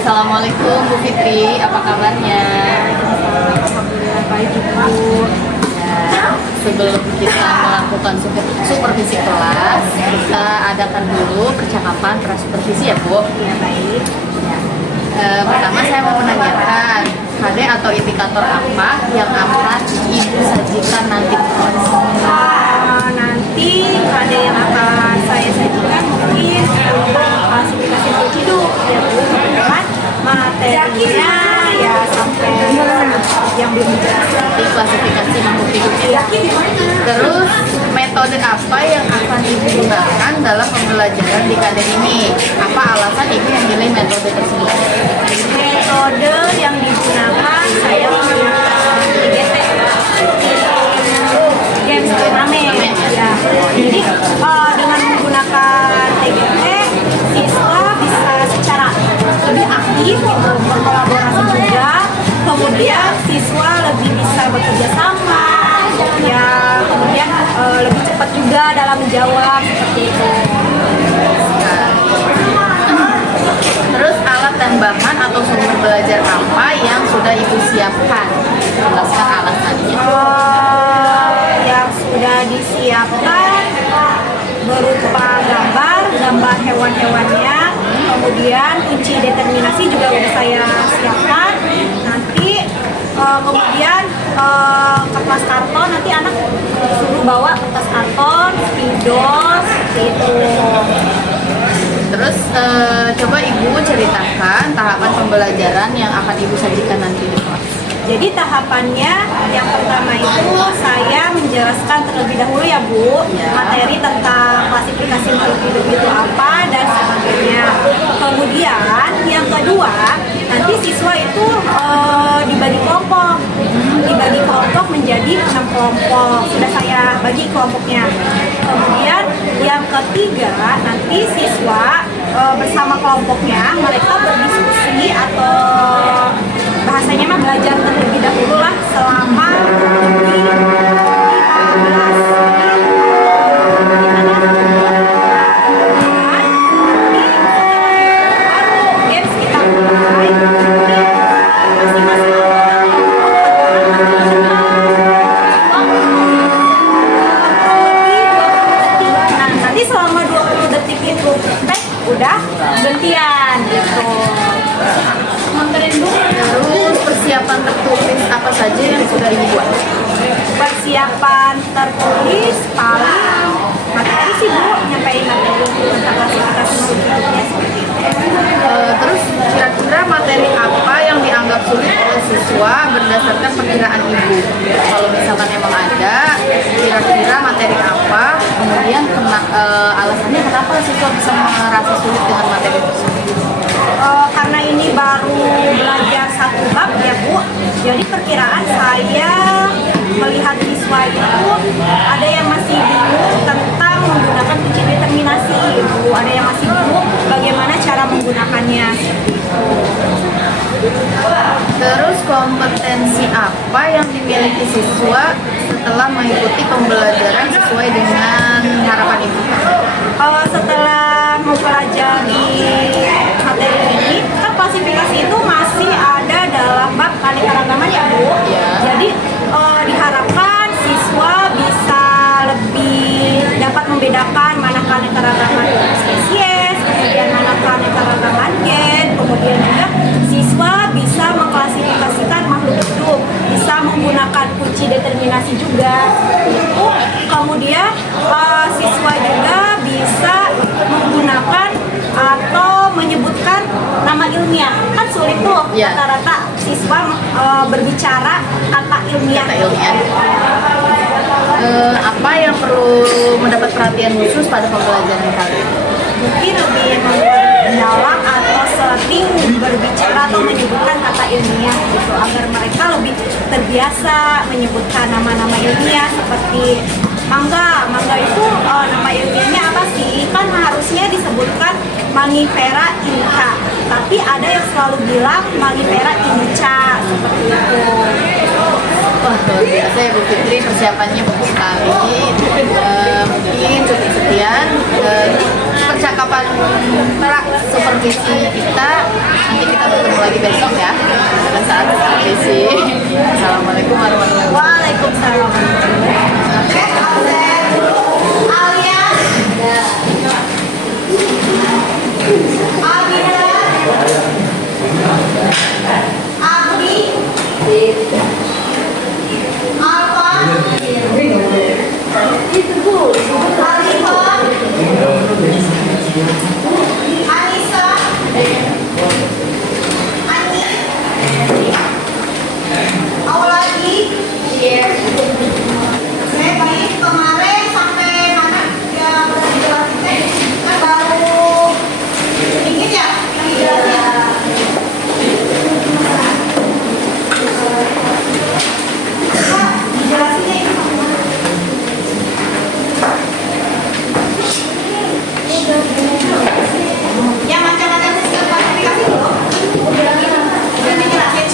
Assalamualaikum Bu Fitri, apa kabarnya? Alhamdulillah baik Bu. Ya, sebelum kita melakukan supervisi kelas, kita adakan dulu percakapan prasupervisi ya Bu. Ya baik. Pertama saya mau menanyakan HD atau indikator apa yang akan Ibu sajikan nanti di kelas? Nanti ada yang akan saya sajikan mungkin klasifikasi makhluk hidup ya Bu. Kebetulan materinya ya sampai yang belum dijelaskan. Di klasifikasi makhluk hidup ya. Terus metode apa yang akan Ibu gunakan dalam pembelajaran di KD ini? Apa alasan Ibu memilih metode tersebut? Metode yang digunakan saya menggunakan IGT, games turnamen. Ya. Jadi dengan menggunakan IGT, siswa bisa secara lebih aktif gitu, berkolaborasi juga. Kemudian siswa lebih bisa bekerja sama, ya kemudian lebih cepat juga dalam menjawab seperti itu. Terus alat dan bahan atau sumber belajar apa yang sudah Ibu siapkan? Jelaskan alasannya. Yang sudah disiapkan berupa gambar hewan-hewannya, kemudian kunci determinasi juga sudah saya siapkan. Nanti kemudian kertas karton, nanti anak suruh bawa kertas karton, spidol, seperti itu. Terus coba Ibu ceritakan tahapan pembelajaran yang akan Ibu sajikan nanti di kelas. Jadi tahapannya yang pertama itu saya menjelaskan terlebih dahulu ya Bu, materi tentang klasifikasi makhluk hidup itu apa dan sebagainya. Kemudian yang kedua, nanti siswa itu dibagi kelompok menjadi 6 kelompok. Sudah saya bagi kelompoknya. Kemudian yang ketiga, nanti siswa bersama kelompoknya mereka berdiskusi atau bahasanya mah belajar terlebih dahulu lah selama di 15 games kita mulai. Nanti selama 20 detik itu udah gantian gitu. Terus persiapan tertulis apa saja yang sudah Ibu buat? Persiapan tertulis paling materi sih Bu, nyampein materi tentang klasifikasi makhluk hidupnya seperti itu. Terus kira-kira materi apa yang dianggap sulit oleh siswa berdasarkan perkiraan Ibu? Kalau misalkan emang ada, kira-kira materi apa? Kemudian alasannya kenapa siswa bisa merasa sulit dengan materi tersebut? Karena ini baru belajar satu bab ya Bu, jadi perkiraan saya melihat siswa itu ada yang masih bingung tentang menggunakan kunci determinasi Bu, ada yang masih bingung bagaimana cara menggunakannya. Terus kompetensi apa yang dimiliki siswa setelah mengikuti pembelajaran sesuai dengan harapan Ibu? Setelah mempelajari materi ini, kan klasifikasi itu masih ada dalam bab keanekaragaman ya Bu. Ya. Jadi diharapkan siswa bisa lebih dapat membedakan mana keanekaragaman spesies, kemudian mana keanekaragaman gen, kemudian juga siswa bisa mengklasifikasikan makhluk hidup, bisa menggunakan kunci determinasi juga. Itu kemudian siswa juga bisa menggunakan atau menyebutkan nama ilmiah. Kan sulit tuh rata-rata siswa berbicara kata ilmiah. Apa yang perlu mendapat perhatian khusus pada pembelajaran kali ini? Mungkin lebih memperdalam atau sering berbicara atau menyebutkan kata ilmiah gitu, agar mereka lebih terbiasa menyebutkan nama-nama ilmiah seperti mangga itu nama ilmiahnya apa sih? Kan harusnya disebutkan Mangifera indica, tapi ada yang selalu bilang Mangifera indica seperti itu. Wah, luar biasa ya Bu Fitri, persiapannya bagus sekali. Mungkin cukup sekian percakapan supervisi kita Nanti kita bertemu lagi besok ya. Dan saat seperti sih. Assalamualaikum warahmatullahi wabarakatuh. Waalaikumsalam. Oke, absen dulu. Alia. Abida. Abdi. Alfa. Alifah. Anissa. Ani. Auladi. Saya baik kemarin sampai mana yang dijelasin kan baru dikit ya dijelasinnya yang macam-macam sistem klasifikasi dulu udah dijelasin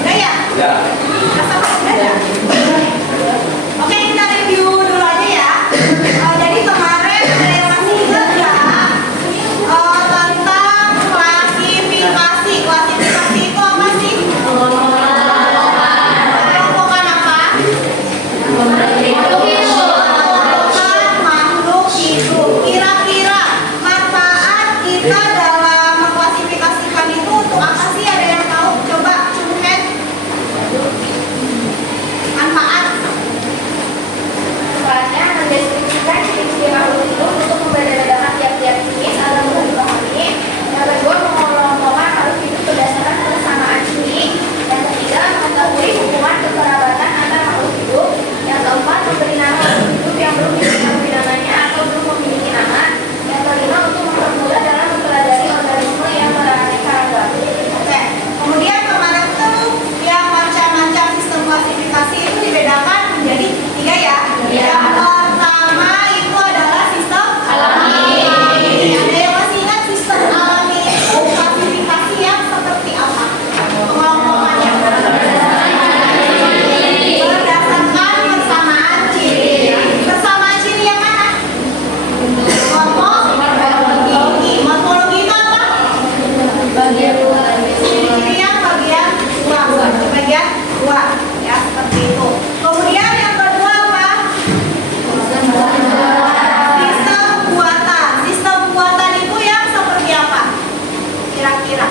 udah ya? Rasa udah ya? Oke, kita review dulu aja ya. Jadi kemarin saya masih ingat tentang klasifikasi. Klasifikasi itu apa sih? Kelompokan apa? Kelompokan makhluk hidup. Kira-kira manfaat kita dalam mengklasifikasikan itu untuk apa sih? Ada yang tahu? Coba cungket. Manfaat. Manfaatnya mendeskripsikan ciri-ciri makhluk hidup untuk membedakan tiap-tiap jenis agar mudah dipahami. Yang kedua, mengelompokkan makhluk hidup berdasarkan persamaan ciri. Yang ketiga, mengetahui hubungan kekerabatan antar makhluk hidup. Yang keempat, memberi nama makhluk hidup yang belum diketahui namanya atau belum memiliki nama. Yang kelima, untuk mempermudah dalam mempelajari organisme yang beraneka ragam. Oke. Kemudian kemarin tuh yang macam-macam sistem klasifikasi itu dibedakan menjadi 3 ya. Yang pertama itu adalah sistem alami. Ada yang masih ingat sistem alami itu klasifikasi yang seperti apa? Pengelompokannya berdasarkan persamaan ciri. Persamaan ciri yang mana? Morfologi. Morfologi itu apa? Ciri-ciri yang bagian dua ya, seperti itu. Kemudian yang kedua apa? Sistem buatan. Sistem buatan itu yang seperti apa? Kira-kira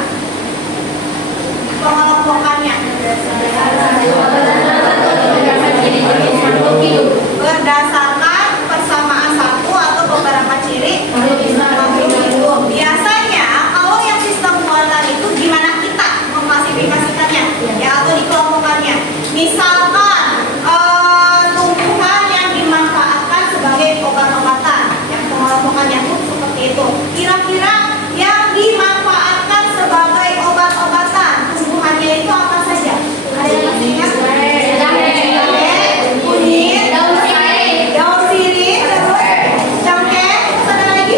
pengelompokannya berdasarkan persamaan satu atau beberapa ciri makhluk hidup. Biasanya kalau yang sistem buatan itu gimana kita mengklasifikasikannya ya atau dikelompokkannya. Misalkan tumbuhan yang dimanfaatkan sebagai obat-obatan, yang pengelompokannya itu seperti itu. Kira-kira yang dimanfaatkan sebagai obat-obatan tumbuhannya itu apa saja? Ada yang masih ingat? Jahe, kunyit, daun sirih, terus cengkeh, terus ada lagi?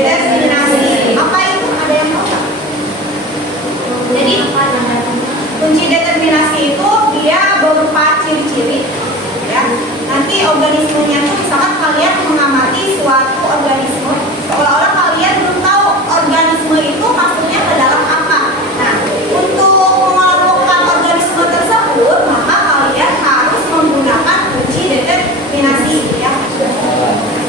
determinasi. Apa itu? Ada yang tahu nggak? Jadi kunci determinasi itu dia berupa ciri-ciri, ya. Nanti organismenya itu misalkan kalian mengamati suatu organisme, seolah-olah kalian belum tahu organisme itu masuknya ke dalam apa. Nah, untuk mengelompokkan organisme tersebut, maka kalian harus menggunakan kunci determinasi, ya.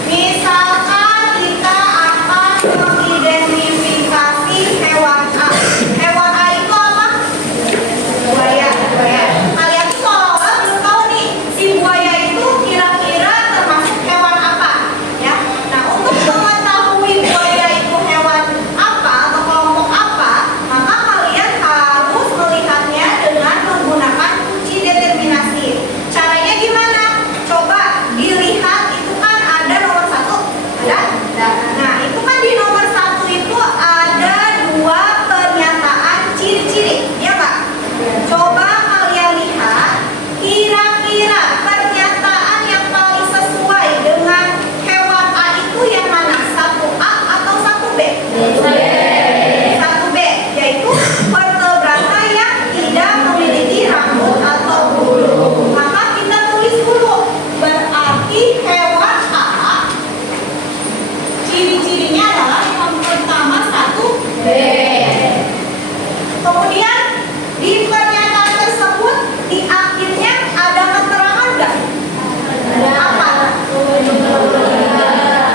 Misalkan kita akan mengidentifikasi hewan A. Hewan A itu apa? Buaya. Kalian tuh seolah-olah belum tahu nih, si buaya itu kira-kira termasuk hewan apa, ya. Nah, untuk mengetahui buaya itu hewan apa atau kelompok apa, maka kalian harus melihatnya dengan menggunakan kunci determinasi. Caranya gimana? Coba dilihat, itu kan ada nomor 1, ada? Nah, itu kan di nomor 1 itu ada 2 pernyataan ciri-ciri, ya Pak? Coba kalian lihat, kira-kira pernyataan yang paling sesuai dengan hewan A itu yang mana? 1A atau 1B? 1B, yaitu vertebrata yang tidak memiliki rambut atau bulu. Maka kita tulis dulu, berarti hewan A ciri-cirinya adalah yang pertama 1B. Kemudian di pernyataan tersebut di akhirnya ada keterangan nggak? Apa?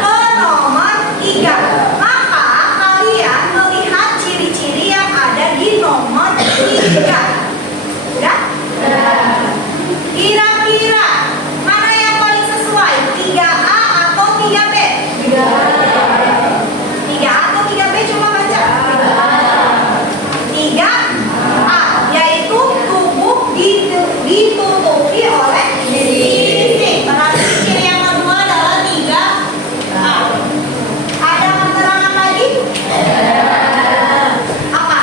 Ke nomor 3. Maka kalian melihat ciri-ciri yang ada di nomor 3. Udah? Kira-kira mana yang paling sesuai? 3A atau 3B? 3A atau 3B? Coba baca. 3A, yaitu tubuh ditutupi oleh sisik. Berarti ciri yang kedua adalah 3A. Ada keterangan lagi? Apa?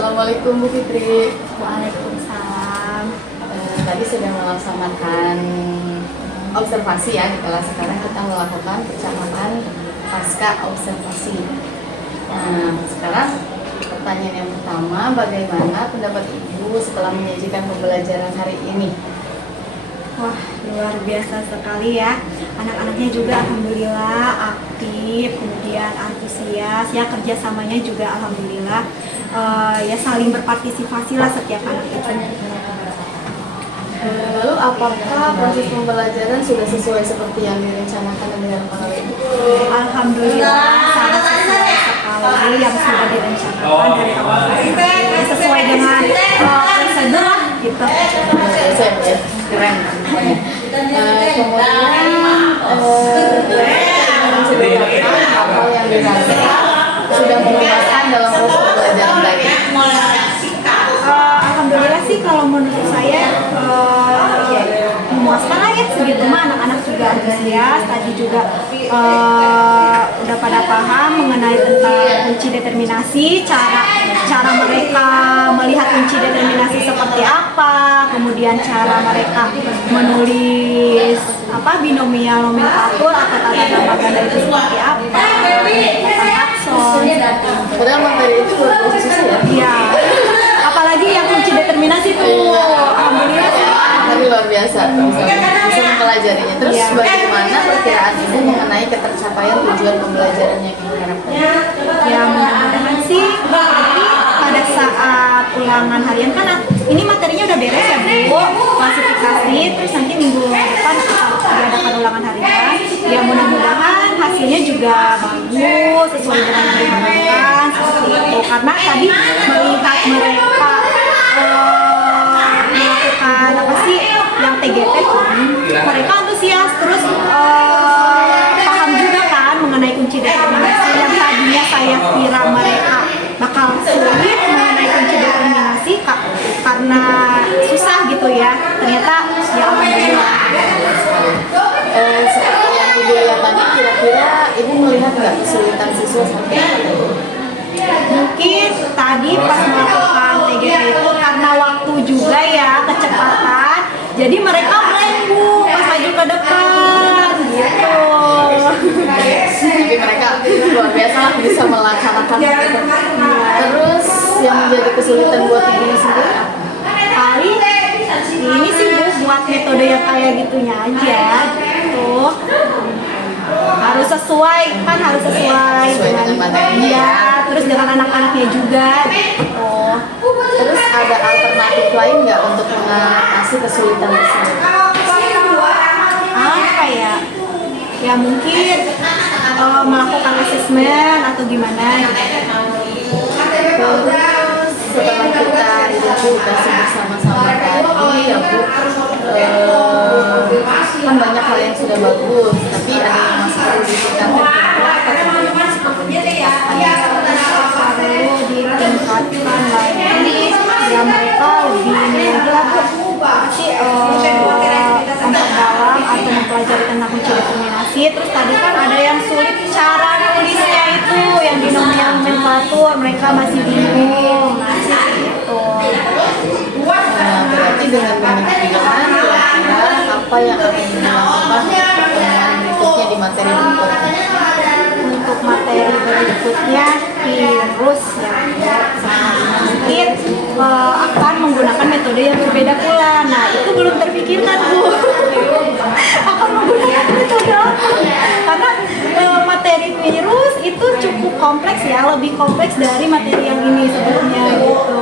Assalamualaikum Bu Fitri. Waalaikumsalam. Tadi sudah melaksanakan observasi ya di kelas. Sekarang kita melakukan percakapan pasca observasi. Nah, sekarang pertanyaan yang pertama, bagaimana pendapat Ibu setelah menyajikan pembelajaran hari ini? Wah, luar biasa sekali ya. Anak-anaknya juga alhamdulillah aktif, kemudian antusias, ya kerjasamanya juga alhamdulillah ya saling berpartisipasi lah setiap anak itu. Lalu apakah proses pembelajaran sudah sesuai seperti yang direncanakan dan diharapkan oleh Ibu? Alhamdulillah sangat sesuai sekali yang sudah direncanakan dari awal sampai akhir. Sesuai dengan prosedur lah gitu. Saya ya, keren. Kemudian menceritakan apa yang dirasa sudah memuaskan dalam proses pembelajaran tadi. Alhamdulillah sih kalau menurut saya memuaskan lah ya, segitu mah anak-anak juga antusias. Tadi juga udah pada paham mengenai tentang kunci determinasi, cara mereka melihat kunci determinasi seperti apa, kemudian cara mereka menulis binomial nomenklatur atau tata nama ganda itu seperti apa, tentang akson. Padahal materi itu luar biasa susah ya? Iya. Apalagi yang kunci determinasi tuh, alhamdulillah. Tapi luar biasa, bisa mempelajarinya. Terus bagaimana perkiraan Ibu mengenai ketercapaian tujuan pembelajaran yang diharapkan? Ya mudah-mudahan sih nanti pada saat ulangan harian kan ini materinya udah beres ya Bu, klasifikasi, terus nanti minggu depan diadakan ulangan harian. Ya mudah-mudahan hasilnya juga bagus, sesuai dengan yang diharapkan seperti itu. Karena tadi melihat mereka melakukan yang TGT, mereka antusias, terus paham juga kan mengenai kunci determinasi yang tadinya saya kira mereka bakal sulit mengenai kunci determinasi karena susah gitu ya, ternyata ya alhamdulillah. Seperti yang Ibu lihat tadi, kira-kira Ibu melihat nggak kesulitan siswa sampai apa? Mungkin tadi pas melakukan TGT itu karena waktu juga ya, kecepatan, jadi mereka blank Bu pas maju ke depan gitu. Tapi mereka luar biasa lah bisa melaksanakan itu. Terus yang menjadi kesulitan buat Ibu sendiri apa? Paling ini sih Bu, buat metode yang kayak gitunya aja gitu. Harus sesuai dengan materinya ya, terus dengan anak-anaknya juga gitu. Terus ada alternatif lain nggak untuk mengatasi kesulitan tersebut? Apa ya? Ya mungkin melakukan asesmen atau gimana gitu. Terus setelah kita identifikasi bersama-sama tadi ya Bu, kan banyak hal yang sudah bagus, tapi ada yang masih perlu ditingkatkan. Perlu ditingkatkan lagi ya, mereka lebih memperdalam atau mempelajari tentang kunci determinasi. Terus tadi kan ada yang sulit cara nulisnya itu, yang binomial nomenklatur, mereka masih bingung gitu. Nah, berarti dengan demikian kira-kira apa yang akan dilakukan pertemuan berikutnya di materi berikutnya? Untuk materi berikutnya virus ya, mungkin akan menggunakan metode yang berbeda pula. Nah itu belum terpikirkan Bu. Akan menggunakan metode apa? Karena materi virus itu cukup kompleks ya, lebih kompleks dari materi yang ini sebelumnya gitu.